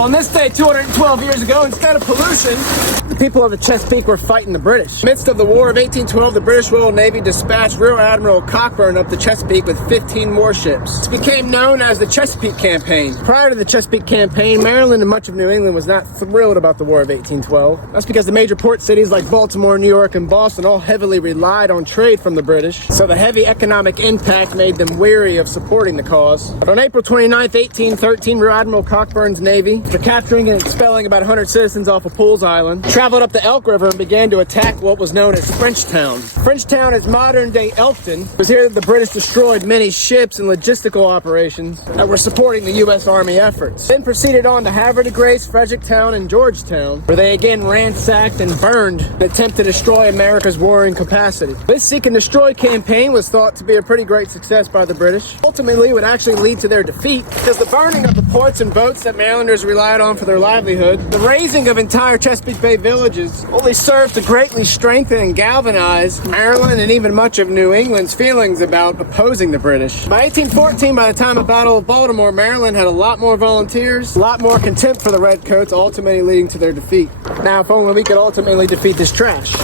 So on this day, 212 years ago, instead of pollution, the people of the Chesapeake were fighting the British. In the midst of the War of 1812, the British Royal Navy dispatched Rear Admiral Cockburn up the Chesapeake with 15 warships. It became known as the Chesapeake Campaign. Prior to the Chesapeake Campaign, Maryland and much of New England was not thrilled about the War of 1812. That's because the major port cities like Baltimore, New York, and Boston all heavily relied on trade from the British, so the heavy economic impact made them weary of supporting the cause. But on April 29th, 1813, Rear Admiral Cockburn's Navy, after capturing and expelling about 100 citizens off of Pools Island, traveled up the Elk River and began to attack what was known as Frenchtown. Frenchtown is modern-day Elkton. It was here that the British destroyed many ships and logistical operations that were supporting the U.S. Army efforts. Then proceeded on to Havre de Grace, Fredericktown, and Georgetown, where they again ransacked and burned in an attempt to destroy America's warring capacity. This seek and destroy campaign was thought to be a pretty great success by the British. Ultimately, it would actually lead to their defeat, because the burning of the ports and boats that Marylanders relied on for their livelihood, the razing of entire Chesapeake Bay villages, only served to greatly strengthen and galvanize Maryland and even much of New England's feelings about opposing the British. By 1814, by the time of the Battle of Baltimore, Maryland had a lot more volunteers, a lot more contempt for the Redcoats, ultimately leading to their defeat. Now, if only we could ultimately defeat this trash.